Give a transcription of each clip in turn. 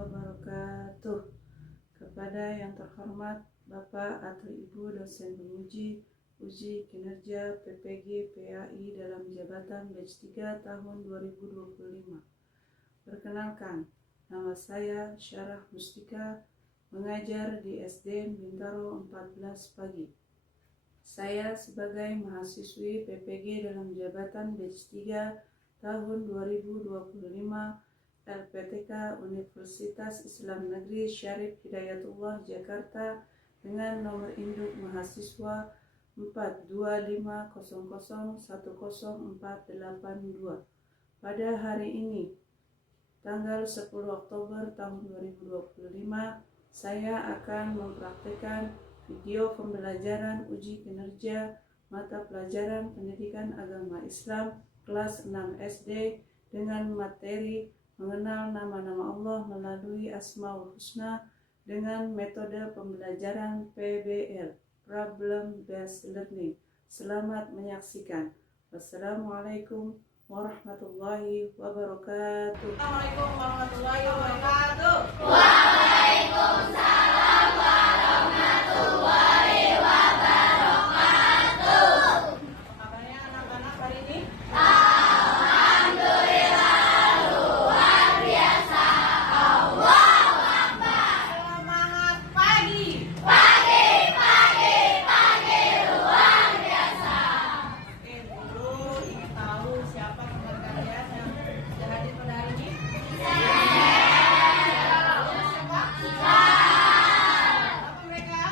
wabarakatuh. Kepada yang terhormat Bapak atau Ibu dosen penguji uji kinerja PPG PAI dalam jabatan batch 3 tahun 2025. Perkenalkan, nama saya Syarah Mustika, mengajar di SD Bintaro 14 Pagi. Saya sebagai mahasiswi PPG dalam jabatan batch 3 tahun 2025 LPTK Universitas Islam Negeri Syarif Hidayatullah Jakarta dengan nomor induk mahasiswa 42500100482. Pada hari ini, tanggal 10 Oktober tahun 2025, saya akan mempraktikkan video pembelajaran uji kinerja mata pelajaran pendidikan agama Islam kelas 6 SD dengan materi mengenal nama-nama Allah melalui Asmaul Husna dengan metode pembelajaran PBL, Problem Based Learning. Selamat menyaksikan. Wassalamualaikum warahmatullahi wabarakatuh. Assalamualaikum warahmatullahi wabarakatuh. Waalaikumsalam warahmatullahi wabarakatuh. Apa kabarnya anak-anak hari ini? Alhamdulillah luar biasa. Allahu Akbar. Semangat pagi. Pagi luar biasa. Oke, dulu ingin tahu siapa teman kalian yang sudah hadir pada hari ini? Siapa? Apa mereka?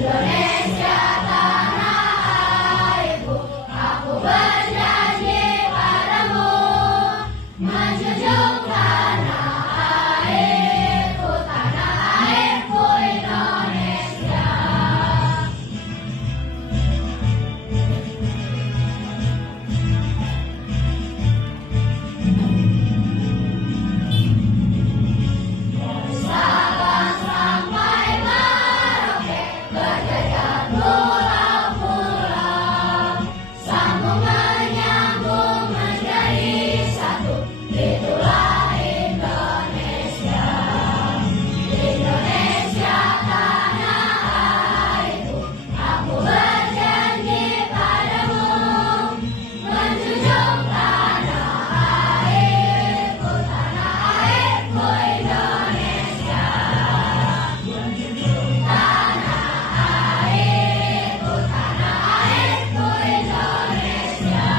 Indonesia tanah airku, aku berjanji padamu menjunjung tanah airku Indonesia. Sabang sampai Merauke berjajah pulau-pulau, sambung menyambung menjadi satu, itulah Indonesia. Indonesia tanah airku, aku berjanji padamu menjunjung tanah airku Indonesia. Menjunjung tanah airku Indonesia.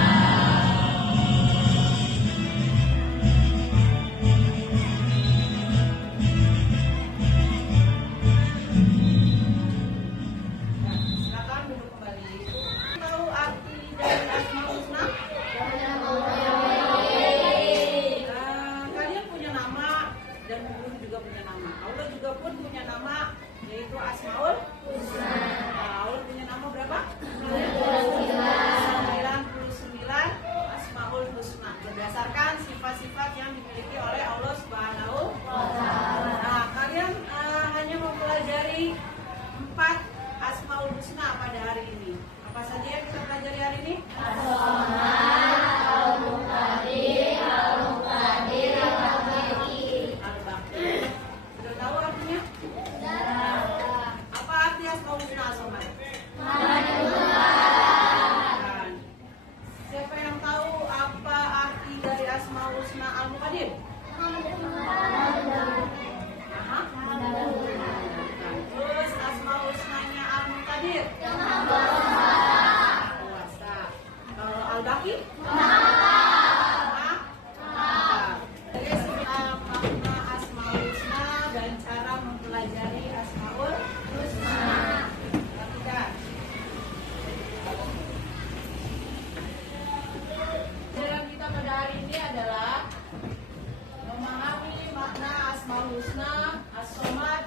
Silakan duduk kembali. Tahu arti dari Asmaul Husna? Kalian punya nama dan guru juga punya nama. Allah juga pun punya nama, yaitu Asmaul Husna. Allah punya nama berapa? 99 Asmaul Husna, berdasarkan sifat-sifat yang dimiliki oleh Allah Subhanahu wa Ta'ala. Nah, kalian hanya mempelajari 4 Asmaul Husna pada hari ini. Apa saja yang kita pelajari hari ini? Al-Baqi. Sudah tahu artinya? Apa arti Asmaul Husna, As-Somad? Bukan. Siapa yang tahu apa arti dari Asmaul Husna Al-Muqaddim? Aha. Terus Asmaul Husnanya Al-Muqtadir? Kuasa. Kalau Al-Baqi? Jadi makna Asmaul Husna dan cara mempelajari Asmaul Husna. Perhatikan. Pelajaran kita pada hari ini adalah memahami makna Asmaul Husna, As-Somad,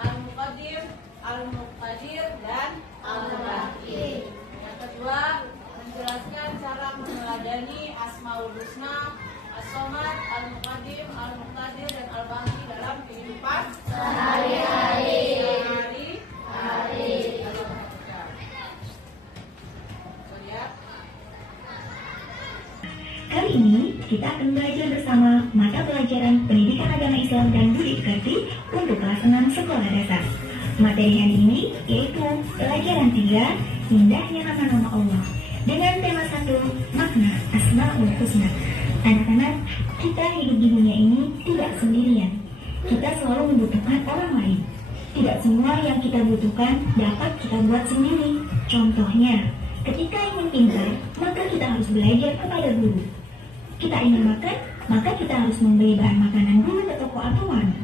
Al-Muqaddim, Al-Muqtadir, dan Al-Baqi. Yang kedua, menjelaskan cara meneladani Asmaul Husna, As-Somad, Al-Muqaddim, Al-Muqtadir, dan Al-Baqi dalam kehidupan sehari-hari. Lihat. Kali ini kita akan belajar bersama mata pelajaran Pendidikan Agama Islam dan Budi Pekerti untuk kelas 6 sekolah dasar. Materi hari ini yaitu pelajaran 3, indahnya nama-nama Allah, dengan tema 1, makna Asmaul Husna. Anak-anak, kita hidup di dunia ini tidak sendirian. Kita selalu membutuhkan orang lain. Tidak semua yang kita butuhkan dapat kita buat sendiri. Contohnya, ketika ingin pintar, maka kita harus belajar kepada guru. Kita ingin makan, maka kita harus membeli bahan makanan dulu ke toko atau warung.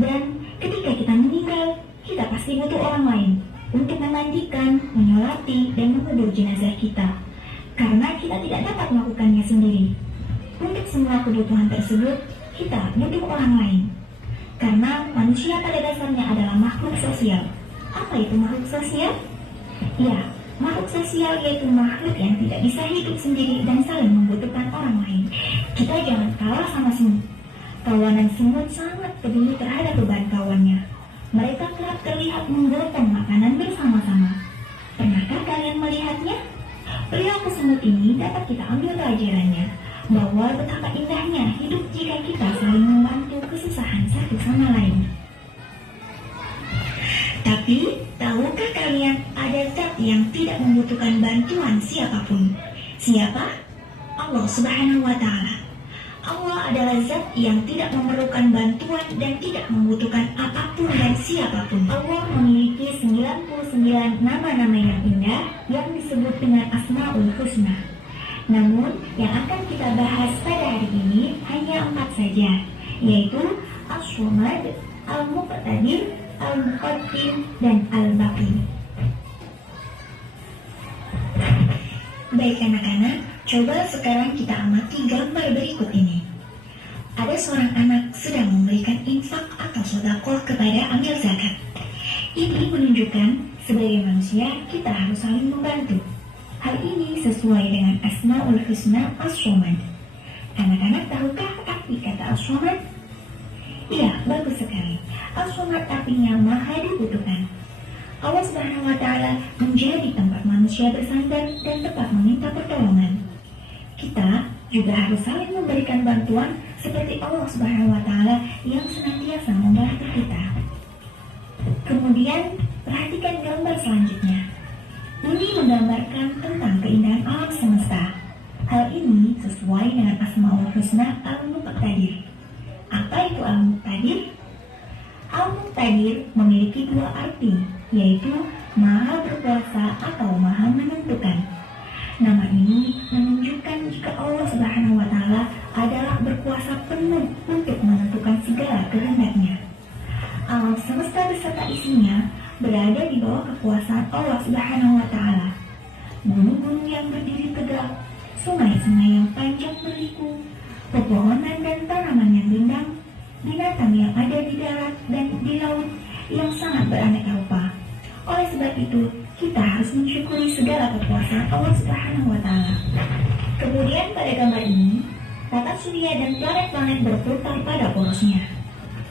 Dan ketika kita meninggal, kita pasti butuh orang lain untuk memandikan, menyolati, dan mengubur jenazah kita. Karena kita tidak dapat melakukannya sendiri. Untuk semua kebutuhan tersebut, kita butuh orang lain. Karena manusia pada dasarnya adalah makhluk sosial. Apa itu makhluk sosial? Ya, makhluk sosial yaitu makhluk yang tidak bisa hidup sendiri dan saling membutuhkan orang lain. Kita jangan kalah sama semut. Kawanan semut sangat peduli terhadap beban kawannya. Mereka kerap terlihat menggotong makanan bersama-sama. Pernahkah kalian melihatnya? Perilaku semut ini dapat kita ambil pelajarannya, bahwa betapa indahnya hidup jika kita saling membantu kesusahan satu sama lain. Tapi, tahukah kalian ada zat yang tidak membutuhkan bantuan siapapun? Siapa? Allah Subhanahu wa Ta'ala. Allah adalah zat yang tidak memerlukan bantuan dan tidak membutuhkan apapun dan siapapun. Allah memiliki 99 nama-nama yang indah yang disebut dengan Asmaul Husna. Namun, yang akan kita bahas pada hari ini hanya 4 saja, yaitu As-Somad, Al-Muqtadir, Al-Muqaddim, dan Al-Baqi. baik anak-anak, coba sekarang kita amati gambar berikut ini. Ada seorang anak sedang memberikan infak atau sedekah kepada amil zakat. Ini menunjukkan sebagai manusia kita harus saling membantu. Hal ini sesuai dengan Asmaul Husna As-Somad. Anak-anak tahukah arti kata As-Somad? Iya, bagus sekali. As-Somad artinya maha dibutuhkan. Allah Subhanahu wa Ta'ala menjadi tempat manusia bersandar dan tempat meminta pertolongan. Kita juga harus saling memberikan bantuan seperti Allah Subhanahu wa Ta'ala yang senantiasa membantu kita. Kemudian, perhatikan gambar selanjutnya. Ini menggambarkan tentang keindahan alam semesta. Hal ini sesuai dengan Asmaul Husna Al-Muqtadir. Apa itu Al-Muqtadir? Al-Muqtadir memiliki dua arti, yaitu maha berkuasa atau maha menentukan. Nama ini menunjukkan jika Allah Subhanahu wa Ta'ala adalah berkuasa penuh untuk menentukan segala kehendaknya. Alam semesta beserta isinya berada di bawah kekuasaan Allah Subhanahu wa Ta'ala. Gunung-gunung yang berdiri tegak, sungai-sungai yang panjang berliku, pepohonan dan tanaman yang rindang, binatang yang ada di darat dan di laut yang sangat beraneka rupa. Oleh sebab itu, kita harus mensyukuri segala kekuasaan Allah Subhanahu wa Ta'ala. Kemudian pada gambar ini, tata surya dan planet-planet berputar pada porosnya.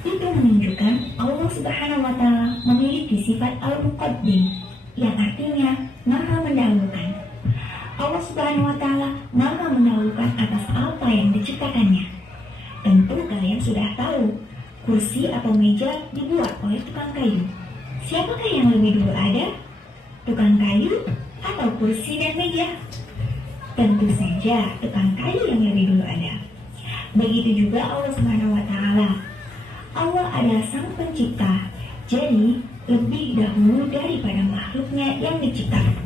Itu menunjukkan Allah Subhanahu wa Ta'ala memiliki sifat Al-Muqaddim, yang artinya maha mendahulukan. Allah Subhanahu wa Ta'ala maha mendahulukan atas apa yang diciptakannya. Tentu kalian sudah tahu, kursi atau meja dibuat oleh tukang kayu. Siapakah yang lebih dulu ada? Tukang kayu atau kursi dan meja? Tentu saja tukang kayu yang lebih dulu ada. Begitu juga Allah Subhanahu wa Ta'ala. Allah adalah sang pencipta, jadi lebih dahulu daripada makhluknya yang diciptakan.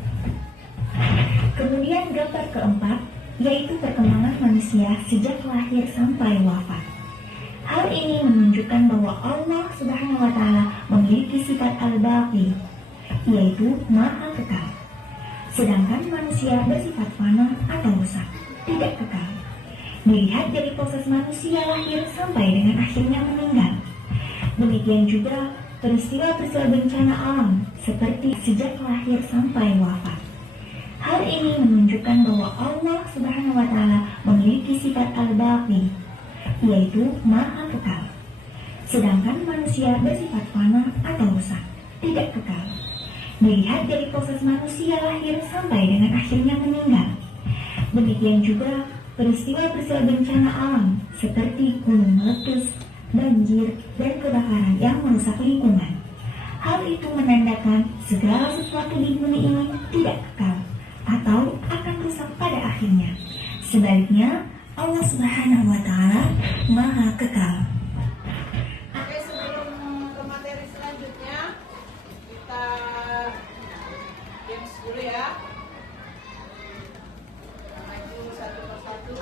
Kemudian gambar keempat, yaitu perkembangan manusia sejak lahir sampai wafat. Hal ini menunjukkan bahwa Allah Subhanahu wa Ta'ala memiliki sifat al-baqi, yaitu maha kekal. Sedangkan manusia bersifat fana atau rusak, tidak kekal. Dilihat dari proses manusia lahir sampai dengan akhirnya meninggal. Demikian juga peristiwa-peristiwa bencana alam seperti sejak lahir sampai wafat. Hal ini menunjukkan bahwa Allah Subhanahu wa Ta'ala memiliki sifat al-baqi, yaitu maha kekal. Sedangkan manusia bersifat fana atau rusak, tidak kekal. Dilihat dari proses manusia lahir sampai dengan akhirnya meninggal. Demikian juga peristiwa-peristiwa bencana alam seperti gunung meletus, banjir, dan kebakaran yang merusak lingkungan. Hal itu menandakan segala sesuatu di bumi ini tidak kekal atau akan rusak pada akhirnya. Sebaliknya, Allah Subhanahu wa Ta'ala maha kekal. Oke, sebelum ke materi selanjutnya, kita games dulu ya. Naik dulu satu persatu.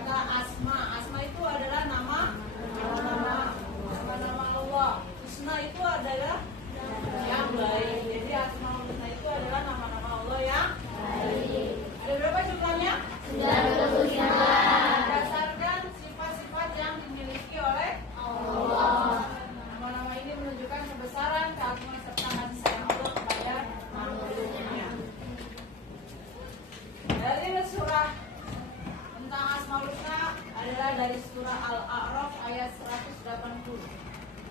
kata asma. Asma itu adalah nama Allah. Husna itu adalah yang baik. Jadi asmaul husna itu adalah nama-nama Allah yang baik. Ada berapa jumlahnya? 99. Berdasarkan sifat-sifat yang dimiliki oleh Allah. Nama-nama ini menunjukkan kebesaran, keagungan serta kasih sayang Allah kepada makhluknya. Dari surah tentang Asmaul Husna adalah dari surah Al-A'raf ayat 180.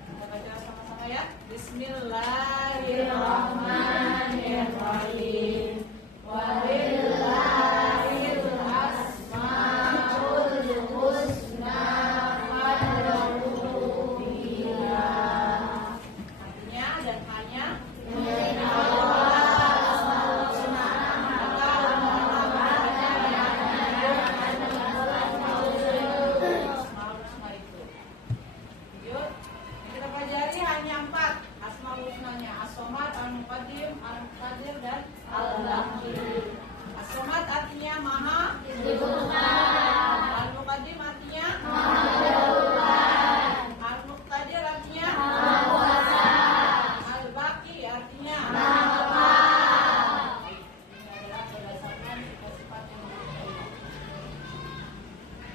Kita baca sama-sama ya. Bismillahirrahmanirrahim. Walillahil asmaul husna fad'uuhu biha. Artinya dan hanya Al-Muqaddim, Al-Muqtadir dan Al-Baqi. As-Samad artinya maha Ditentukan. Al-Muqaddim artinya Maha dahuluan. Al-Muqtadir artinya Maha kuasa. Al-Baqi artinya Maha kekal. Ini adalah berdasarkan sifat-sifat yang dimiliki.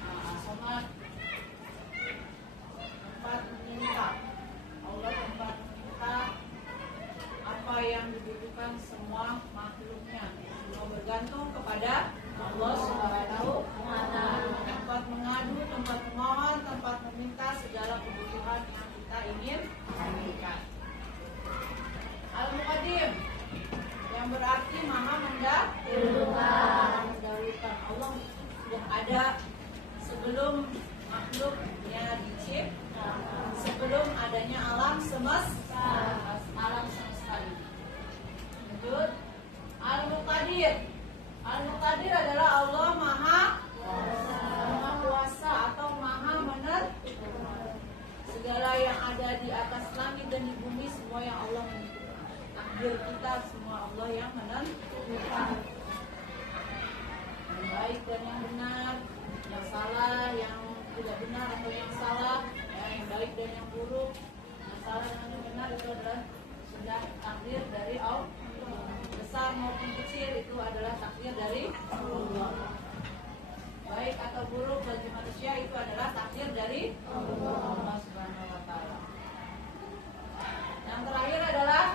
As-Samad tempat meminta. Allah tempat meminta apa yang dibutuhkan semua makhluknya. Semua bergantung kepada Allah Subhanahu wa Ta'ala. Tempat mengadu, tempat memohon, tempat meminta segala kebutuhan yang kita ingin inginkan. Al-Muqaddim yang berarti maha mendahulukan. Allah sudah ada sebelum makhluknya dicipta, sebelum adanya alam semesta. Lanjut, Al-Muqtadir. Al-Muqtadir adalah Allah maha kuasa atau maha menentukan segala yang ada di atas langit dan di bumi, semua yang Allah menentukan. Takdir kita semua Allah yang menentukan. Yang baik dan yang benar, yang salah, yang tidak benar atau yang salah, yang baik dan yang buruk, yang salah dan yang benar itu adalah sudah takdir dari Allah. Besar maupun kecil itu adalah takdir dari Allah. Baik atau buruk bagi manusia itu adalah takdir dari Allah Subhanahu wa Ta'ala. Yang terakhir adalah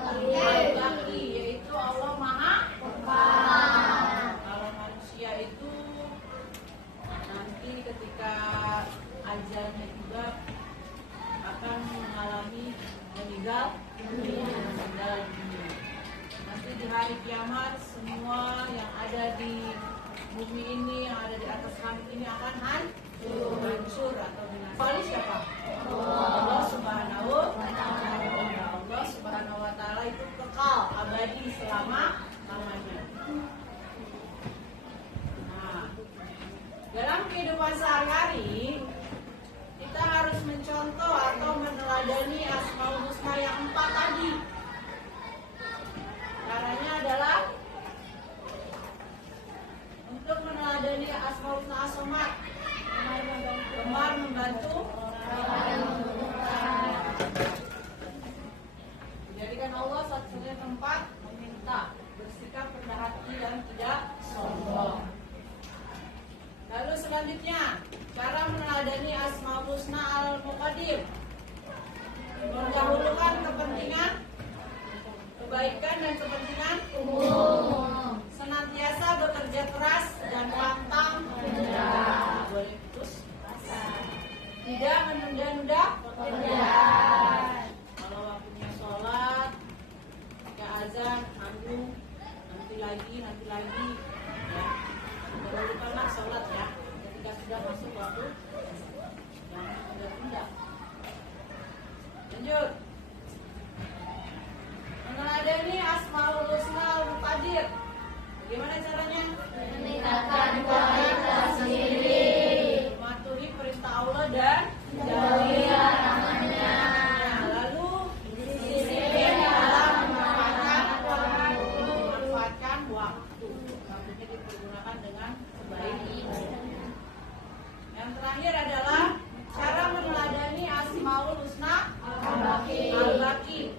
Al-Baqi, yaitu Allah maha kekal. Kalau manusia itu nanti ketika ajalnya juga akan mengalami meninggal dunia. Nanti di hari kiamat semua yang ada di bumi ini, yang ada di atas langit ini akan hancur atau binasa. Kecuali siapa? Allah Subhanahu wa Ta'ala. Allah Subhanahu wa Ta'ala itu kekal, abadi selama-lamanya. Nah, dalam kehidupan sehari-hari kita harus mencontoh atau meneladani Asmaul Husna yang 4 tadi. Caranya adalah untuk meneladani Asmaul Husna As-Samad, gemar membantu, menjadikan Allah satu-satunya tempat meminta, bersikap rendah hati dan tidak sombong. Lalu selanjutnya, cara meneladani Asmaul Husna Al-Muqaddim, mendahulukan kepentingan, kebaikan dan kepentingan umum, senantiasa bekerja keras dan pantang menyerah, boleh putus asa, tidak menunda-nunda pekerjaan. Kalau waktunya sholat, ya azan, nanggung, nanti lagi, ya. Jangan sholat ya, ketika sudah masuk waktu, jangan tunda-tunda. Lanjut. Meneladani Asmaul Husna Al-Muqaddir. Bagaimana caranya? Meningkatkan terakhir adalah cara meneladani Asmaul Husna Al-Baqi.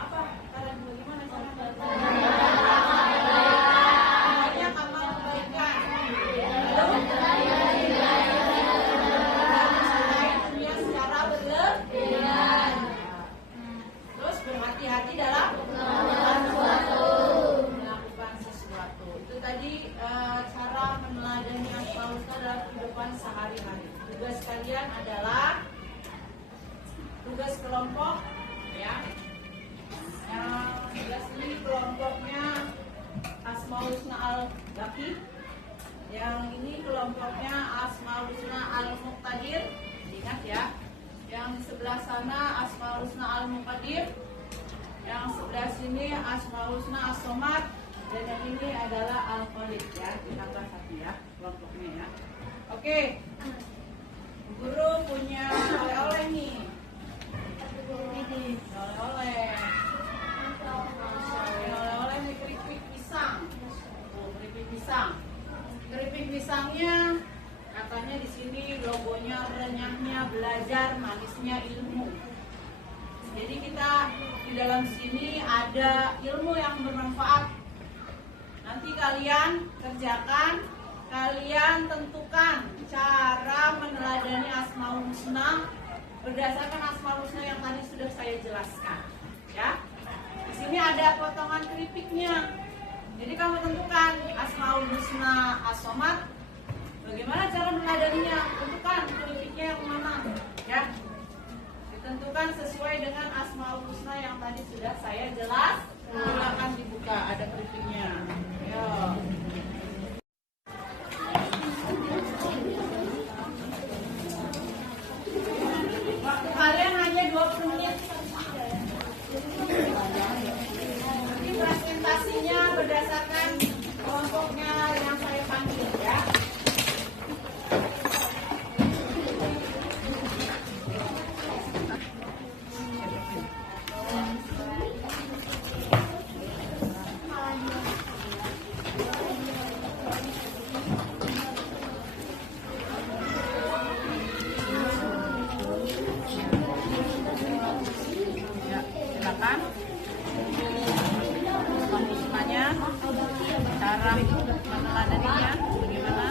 Apa? Bagaimana cara? Banyak amal kebaikan. Dunia secara berlebihan. Terus berhati-hati dalam melakukan sesuatu. Itu tadi cara meneladani Asmaul Husna dalam kehidupan sehari-hari. Tugas kalian adalah tugas kelompok, ya. Tugas ini kelompoknya Asmaul Husna Al-Baqi. Yang ini kelompoknya Asmaul Husna Al-Muqtadir. Ingat ya. Yang di sebelah sana Asmaul Husna Al-Muqaddir. Yang sebelah sini Asmaul Husna As-Somad. Dan yang ini adalah Al-Khalid, ya. Ditambah satu ya kelompoknya ya. Oke. Guru punya oleh-oleh nih. Oleh-oleh nih keripik pisang. Keripik pisang. Keripik pisangnya katanya di sini logonya renyahnya belajar, manisnya ilmu. Jadi kita di dalam sini ada ilmu yang bermanfaat. Nanti kalian kerjakan, kalian tentukan cara meneladani Asmaul Husna berdasarkan Asmaul Husna yang tadi sudah saya jelaskan, ya. Di sini ada potongan keripiknya. Jadi kamu tentukan Asmaul Husna As-Somad. Bagaimana cara meneladaninya? Tentukan keripiknya yang mana, ya. Ditentukan sesuai dengan Asmaul Husna yang tadi sudah saya jelaskan. Silakan dibuka, ada keripiknya. Yo. Waktu kalian hanya 20 menit. Nanti presentasinya berdasarkan kelompoknya yang saya panggil, ya. Silakan. Semuanya, cara meneladaninya bagaimana?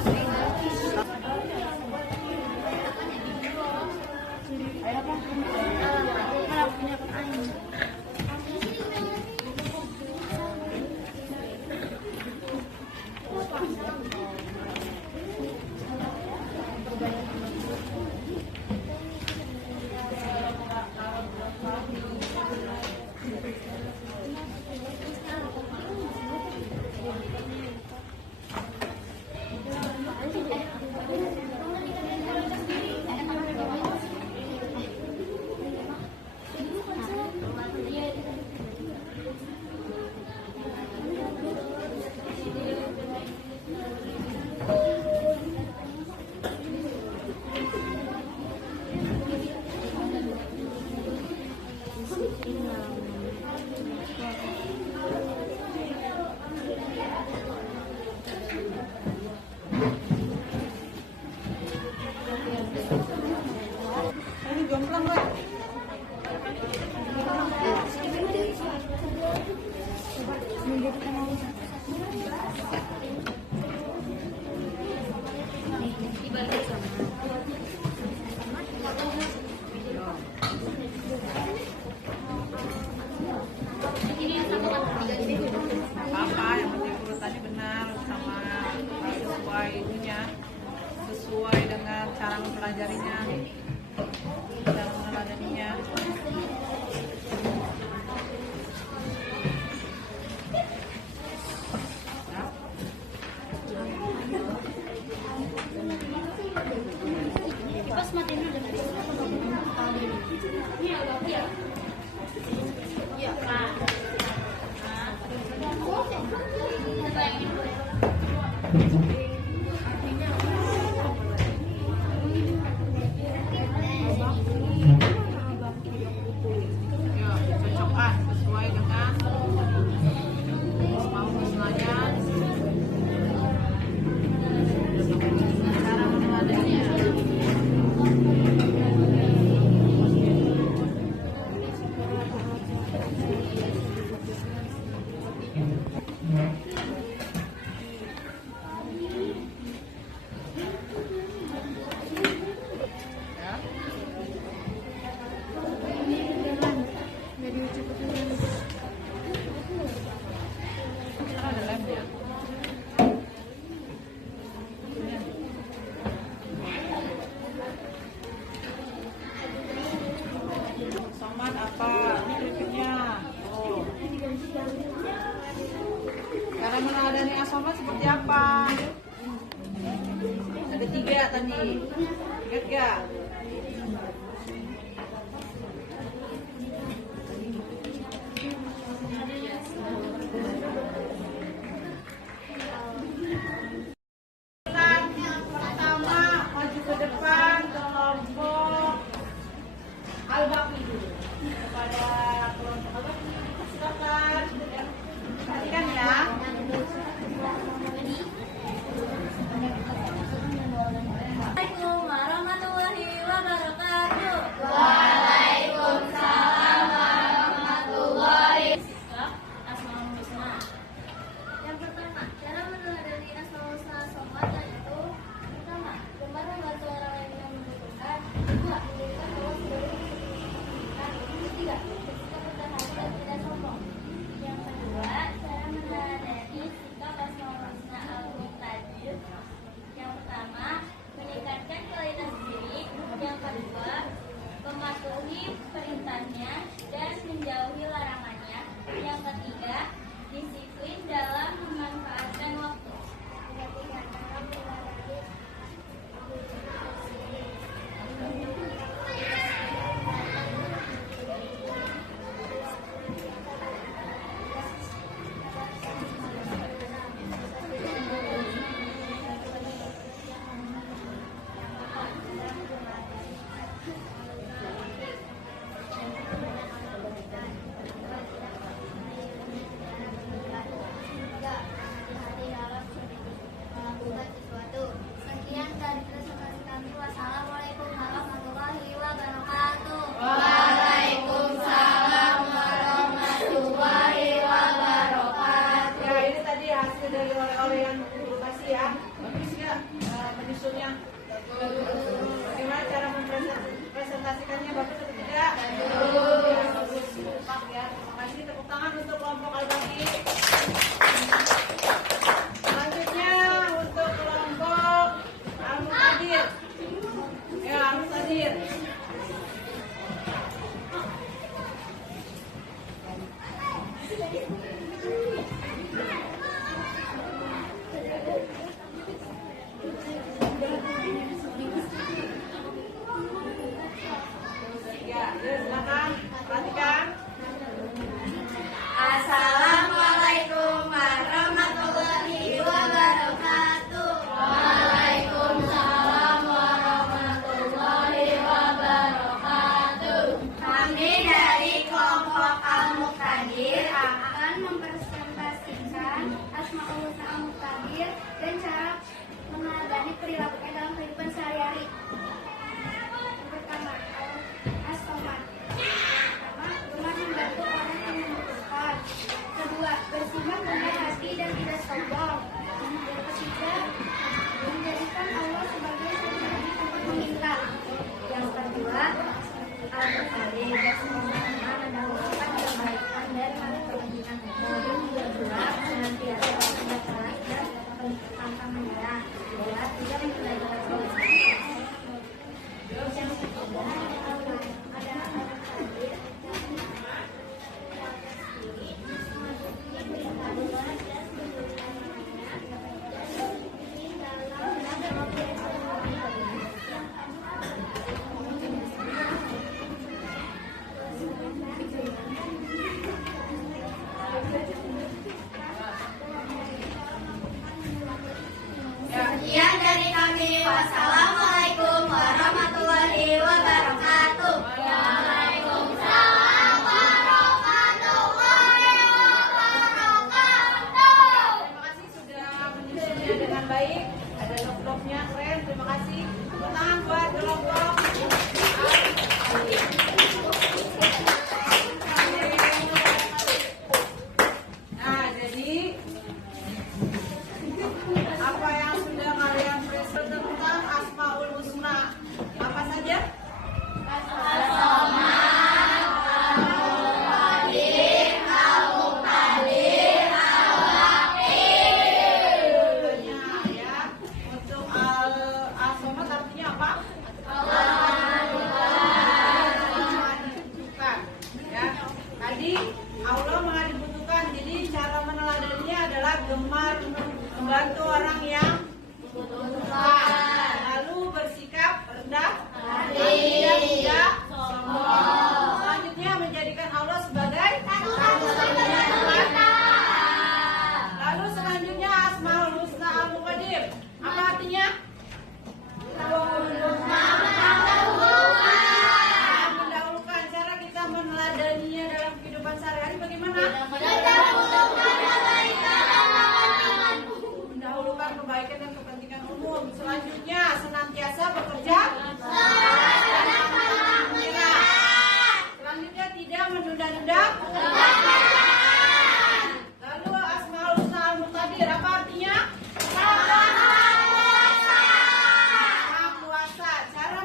Ini jomplang lah. Apa yang penting urutannya benar sama sesuai itunya, sesuai dengan cara mempelajarinya, cara meneladaninya. Kipas matiin dulu dengan ini agak ya. Iya, Pak. Cocokkan sesuai dengan mau Husnanya, cara meneladaninya. Iya tadi. Ingat gak? Yang pertama maju ke depan kelompok Al-Baqi dulu. Kepada kelompok Al-Baqi silakan. Perhatikan ya. Assalamualaikum warahmatullahi wabarakatuh. Waalaikumsalam warahmatullahi Asmaul Husna. Yang pertama, cara meneladani Asmaul Husna sholat yaitu pertama, gemar membantu orang lain yang membutuhkan. Kedua, menjadikan Allah sebagai kesulitan. Ketiga, bersikap bertahan dan tidak sombong. Yang kedua, cara meneladani sikap Asmaul Husna al-Mutajir. Yang pertama, meningkatkan kualitas diri. Yang kedua, mematuhi perintahnya dan menjauhi larangannya. Yang ketiga, disiplin dalam memanfaatkan waktu. Sekian dari presentasi kami. Wassalamualaikum warahmatullahi wabarakatuh. Waalaikumsalam warahmatullahi wabarakatuh. Ya ini tadi hasil dari oleh-oleh yang Ibu kasih ya. Bagus ya menyusunnya. Bagaimana cara mempresentasikannya, bagus atau tidak? Bagus. Kompak ya. Terima kasih, tepuk tangan untuk kelompok Al-Baqi. Selanjutnya untuk kelompok Al-Muqtadir. Ya, Al-Muqtadir.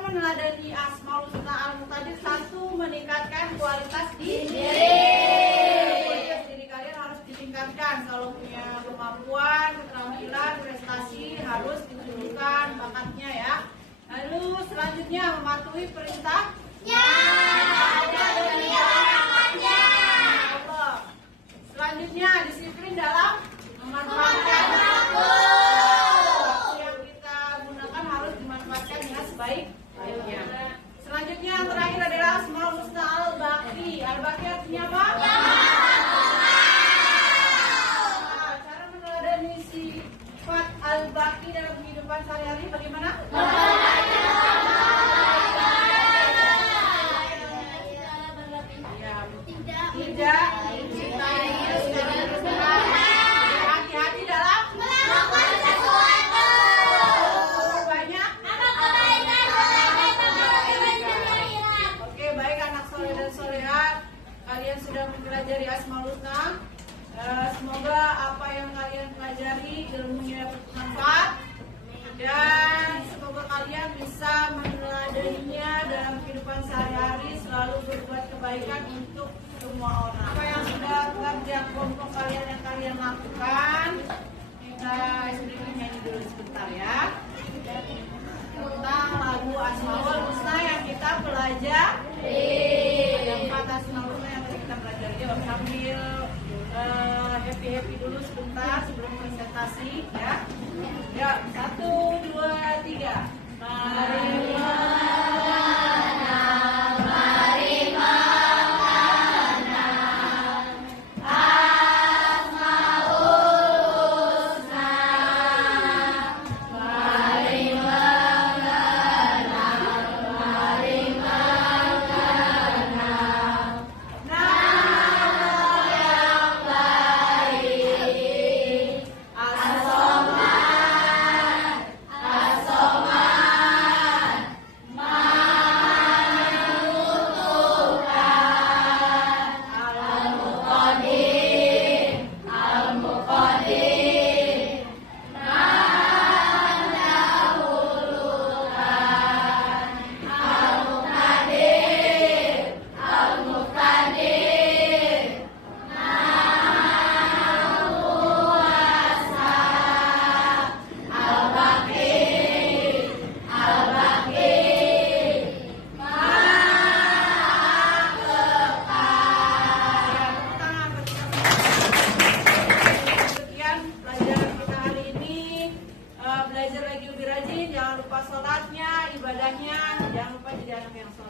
meneladani Asmaul Husna Al-Muqtadir, satu, meningkatkan kualitas diri. Kualitas diri kalian harus ditingkatkan. Kalau punya kemampuan, keterampilan, prestasi harus ditunjukkan bakatnya ya. Lalu selanjutnya mematuhi perintah. Selanjutnya disiplin dalam memanfaatkan waktu yang kita gunakan harus dimanfaatkan dengan sebaik-baiknya. Selanjutnya yang terakhir adalah Asmaul Husna Al-Baqi. Al-Baqi artinya apa? Nah, cara meneladani sifat Al-Baqi dalam kehidupan sehari-hari bagaimana? Tidak mencintai hati-hati dalam melakukan sesuatu. Banyak Oke, baik anak soleh dan solehat, kalian sudah mempelajari Asmaul Husna. Semoga apa yang kalian pelajari ilmunya bermanfaat dan semoga kalian bisa meneladaninya dalam kehidupan sehari-hari, selalu berbuat kebaikan untuk semua orang. Apa yang sudah kerja kelompok kalian yang kalian lakukan, kita sedikit nyanyi dulu sebentar ya tentang lagu Asmaul Husna yang kita pelajari. Ada 4 Asmaul Husna yang kita pelajari. Yuk sambil happy dulu sebentar sebelum presentasi ya. Ya, 1, 2, 3. Mari belajar lagi lebih rajin, jangan lupa sholatnya, ibadahnya, jangan lupa jadi anak yang soleh.